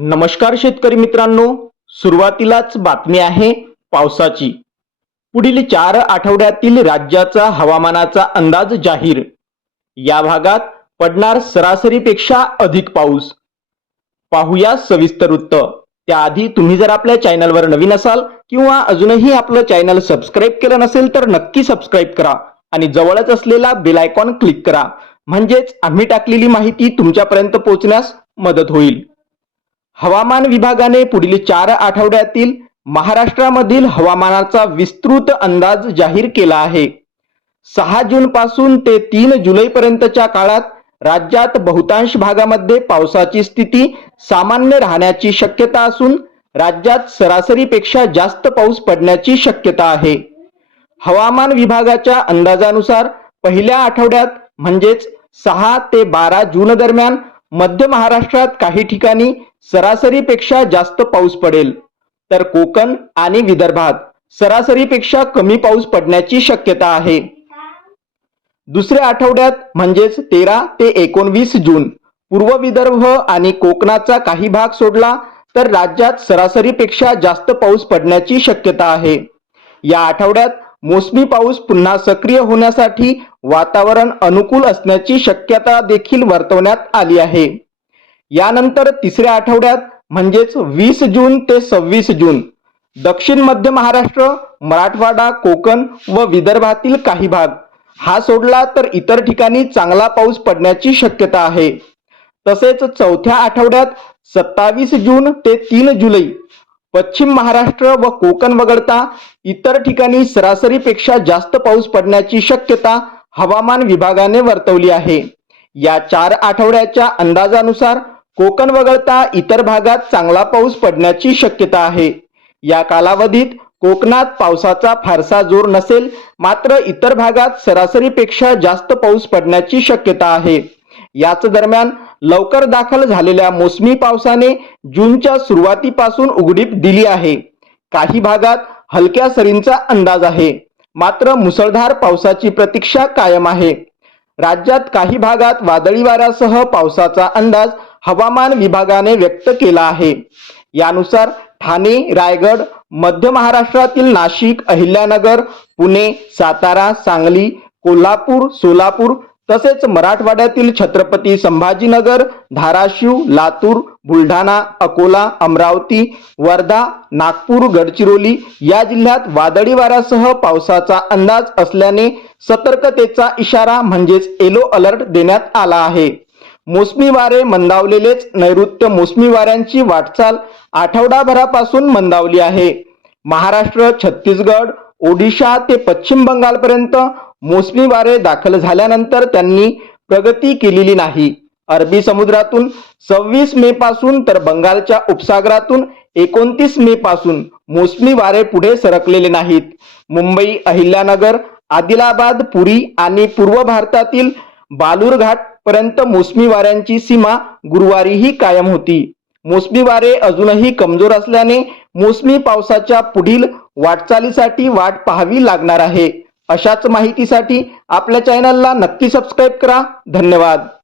नमस्कार शेतकरी मित्रांनो सुरुवातीलाच बातमी आहे पावसाची. पुढील चार आठवड्यातील राज्याचा हवामानाचा अंदाज जाहीर. या भागात पडणार सरासरीपेक्षा अधिक पाऊस. पाहूया सविस्तर वृत्त. त्याआधी तुम्ही जर आपल्या चॅनलवर नवीन असाल किंवा अजूनही आपलं चॅनल सबस्क्राईब केलं नसेल तर नक्की सबस्क्राईब करा आणि जवळच असलेला बेल आयकॉन क्लिक करा. म्हणजेच आम्ही टाकलेली माहिती तुमच्यापर्यंत पोहोचण्यास मदत होईल. हवामान विभागाने पुढील चार आठवड्यातील महाराष्ट्रामधील हवामानाचा विस्तृत अंदाज जाहीर केला आहे. सहा जून पासून ते तीन जुलै पर्यंतच्या काळात राज्यात बहुतांश भागामध्ये पावसाची स्थिती सामान्य राहण्याची शक्यता असून राज्यात सरासरीपेक्षा जास्त पाऊस पडण्याची शक्यता आहे. हवामान विभागाच्या अंदाजानुसार पहिल्या आठवड्यात म्हणजेच सहा ते बारा जून दरम्यान मध्य महाराष्ट्रात काही ठिकाणी सरासरीपेक्षा जास्त पाऊस पडेल. तर कोकण आणि विदर्भात सरासरीपेक्षा कमी पाऊस पडण्याची शक्यता आहे. दुसऱ्या आठवड्यात म्हणजेच तेरा ते एकोणवीस जून पूर्व विदर्भ आणि कोकणाचा काही भाग सोडला तर राज्यात सरासरीपेक्षा जास्त पाऊस पडण्याची शक्यता आहे. या आठवड्यात मोसमी पाऊस पुन्हा सक्रिय होण्यासाठी वातावरण अनुकूल असण्याची शक्यता देखील वर्तवण्यात आली आहे. यानंतर तिसऱ्या आठवड्यात म्हणजेच वीस जून ते सव्वीस जून दक्षिण मध्य महाराष्ट्र मराठवाडा कोकण व विदर्भातील काही भाग. हा सोडला तर इतर ठिकाणी चांगला पाऊस पडण्याची शक्यता आहे. तसेच चौथ्या आठवड्यात सत्तावीस जून ते तीन जुलै पश्चिम महाराष्ट्र व कोकण वगळता इतर ठिकाणी सरासरीपेक्षा जास्त पाऊस पडण्याची शक्यता हवामान विभागाने वर्तवली आहे. या चार आठवड्याच्या अंदाजानुसार कोकण वगळता इतर भागात चांगला पाऊस पडण्याची शक्यता आहे. या कालावधीत कोकणात पावसाचा फारसा जोर नसेल मात्र इतर भागात सरासरीपेक्षा जास्त पाऊस पडण्याची शक्यता आहे. याच दरम्यान लवकर दाखल झालेल्या मोसमी पावसाने जूनच्या सुरुवातीपासून उघडीप दिली आहे. काही भागात हलक्या सरींचा अंदाज आहे. मात्र मुसळधार पावसाची प्रतीक्षा कायम आहे. राज्यात काही भागात वादळी वाऱ्यासह पावसाचा अंदाज हवामान विभागाने व्यक्त केला आहे. यानुसार ठाणे रायगड मध्य महाराष्ट्रातील नाशिक अहिल्यानगर पुणे सातारा सांगली कोल्हापूर सोलापूर तसेच मराठवाड्यातील छत्रपती संभाजीनगर धाराशिव लातूर बुलढाणा अकोला अमरावती वर्धा नागपूर गडचिरोली या जिल्ह्यात वादळी वाऱ्यासह पावसाचा अंदाज असल्याने सतर्कतेचा इशारा म्हणजेच येलो अलर्ट देण्यात आला आहे. मोसमी वारे मंदावलेलेच नैऋत्य मोसमी वाऱ्यांची वाटचाल आठवडाभरापासून मंदावली आहे. महाराष्ट्र छत्तीसगड ओडिशा ते पश्चिम बंगालपर्यंत मोसमी वारे दाखल झाल्यानंतर त्यांनी प्रगती केलेली नाही. अरबी समुद्रातून सव्वीस मे पासून तर बंगालच्या उपसागरातून एकोणतीस मे पासून मोसमी वारे पुढे सरकलेले नाहीत. मुंबई अहिल्यानगर आदिलाबाद पुरी आणि पूर्व भारतातील बालूरघाट पर्यंत मोसमी वाऱ्यांची सीमा गुरुवारीही कायम होती. मोसमी वारे अजूनही कमजोर असल्याने मोसमी पावसाच्या पुढील वाटचालीसाठी वाट पाहावी लागणार आहे. अशाच माहितीसाठी आपल्या चॅनलला नक्की सबस्क्राईब करा. धन्यवाद.